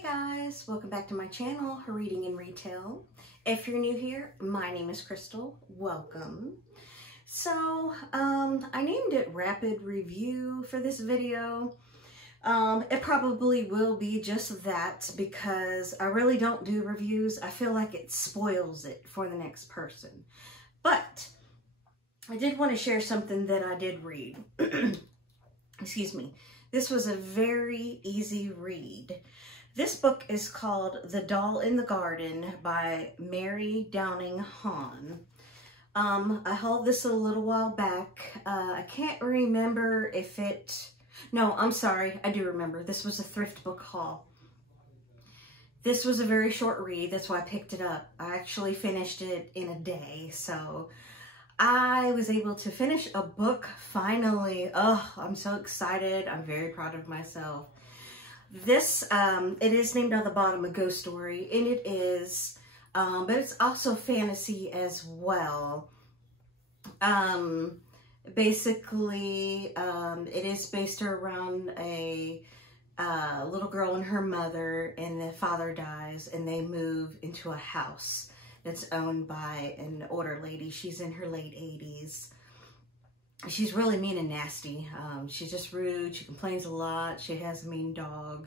Hey guys, welcome back to my channel, Reading and Retail. If you're new here, my name is Crystal. Welcome. So, I named it Rapid Review for this video. It probably will be just that because I really don't do reviews. I feel like it spoils it for the next person. But I did want to share something that I did read. Excuse me. This was a very easy read. This book is called The Doll in the Garden by Mary Downing Hahn. I hauled this a little while back. I can't remember if no, I'm sorry, I do remember. This was a thrift book haul. This was a very short read, that's why I picked it up. I actually finished it in a day, so I was able to finish a book finally. Oh, I'm so excited. I'm very proud of myself. This, it is named on the bottom, A Ghost Story, and it is, but it's also fantasy as well. Basically, it is based around a little girl and her mother, and the father dies, and they move into a house that's owned by an older lady. She's in her late 80s. She's really mean and nasty. She's just rude. She complains a lot. She has a mean dog.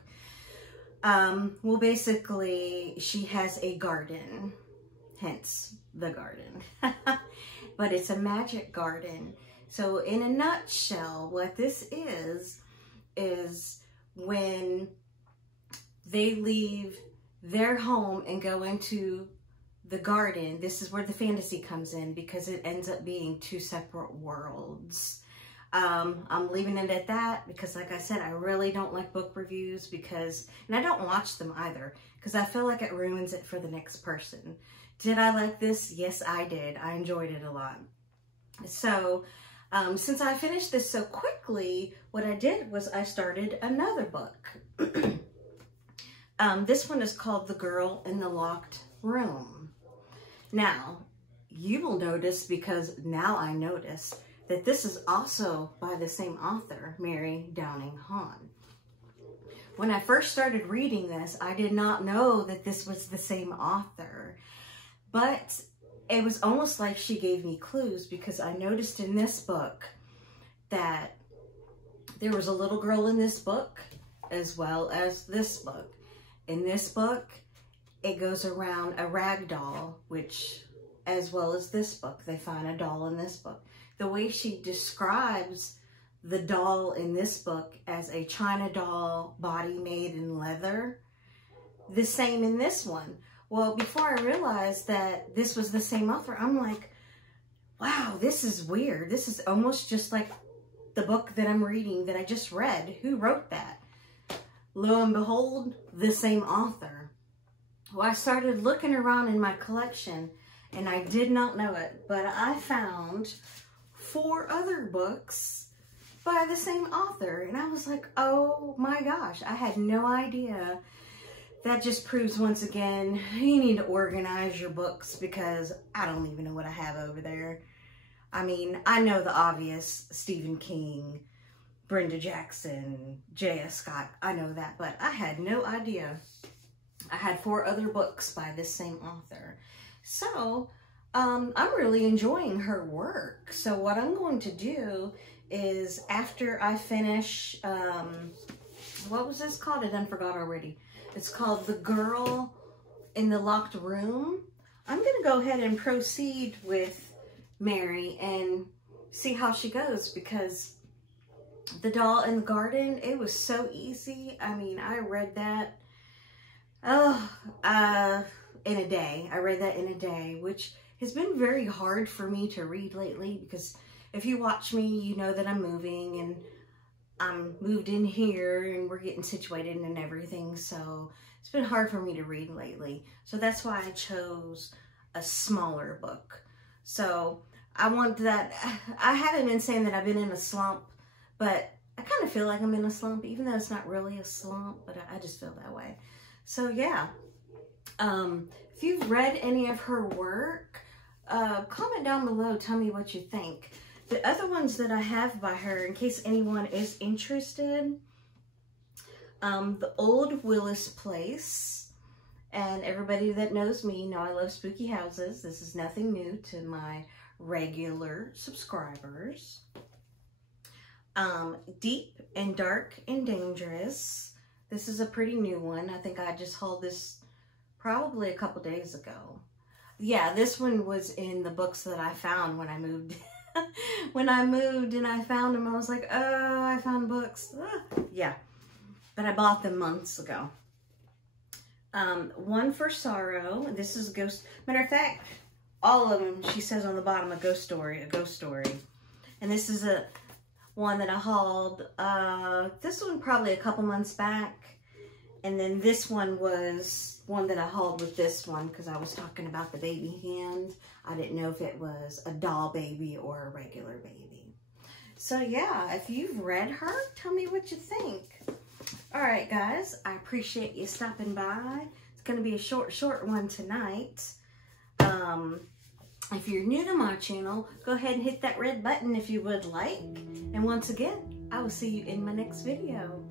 Well, basically, she has a garden, hence the garden. But it's a magic garden. So in a nutshell, what this is when they leave their home and go into the garden, this is where the fantasy comes in because it ends up being two separate worlds. I'm leaving it at that because, like I said, I really don't like book reviews and I don't watch them either because I feel like it ruins it for the next person. Did I like this? Yes, I did. I enjoyed it a lot. So, since I finished this so quickly, what I did was I started another book. This one is called The Girl in the Locked Room. Now, you will notice, because now I notice, that this is also by the same author, Mary Downing Hahn. When I first started reading this, I did not know that this was the same author, but it was almost like she gave me clues because I noticed in this book that there was a little girl in this book as well as this book. In this book, it goes around a rag doll, which, as well as this book, they find a doll in this book. The way she describes the doll in this book as a China doll, body made in leather, the same in this one. Well, before I realized that this was the same author, I'm like, wow, this is weird. This is almost just like the book that I'm reading that I just read. Who wrote that? Lo and behold, the same author. Well, I started looking around in my collection, and I did not know it, but I found 4 other books by the same author, and I was like, oh my gosh, I had no idea. That just proves once again, you need to organize your books because I don't even know what I have over there. I mean, I know the obvious, Stephen King, Brenda Jackson, J.S. Scott, I know that, but I had no idea. I had 4 other books by this same author. So, I'm really enjoying her work. So what I'm going to do is after I finish, what was this called? I done forgot already. It's called The Girl in the Locked Room. I'm going to go ahead and proceed with Mary and see how she goes because The Doll in the Garden, it was so easy. I mean, I read that in a day. I read that in a day, which has been very hard for me to read lately because if you watch me, you know that I'm moving and I'm moved in here and we're getting situated and everything. So it's been hard for me to read lately. So that's why I chose a smaller book. So I want that. I haven't been saying that I've been in a slump, but I kind of feel like I'm in a slump, even though it's not really a slump, but I just feel that way. So yeah, if you've read any of her work, comment down below, tell me what you think. The other ones that I have by her, in case anyone is interested, The Old Willis Place. And everybody that knows me know I love spooky houses. This is nothing new to my regular subscribers. Deep and Dark and Dangerous. This is a pretty new one. I think I just hauled this probably a couple days ago. Yeah, this one was in the books that I found when I moved. When I moved and I found them, I was like, oh, I found books. Yeah, but I bought them months ago. One for Sorrow. This is a ghost. Matter of fact, all of them, she says on the bottom, a ghost story. And this is a one that I hauled, this one probably a couple months back. And then this one was one that I hauled with this one because I was talking about the baby hand. I didn't know if it was a doll baby or a regular baby. So yeah, if you've read her, tell me what you think. All right, guys, I appreciate you stopping by. It's going to be a short one tonight. If you're new to my channel, go ahead and hit that red button if you would like. And once again, I will see you in my next video.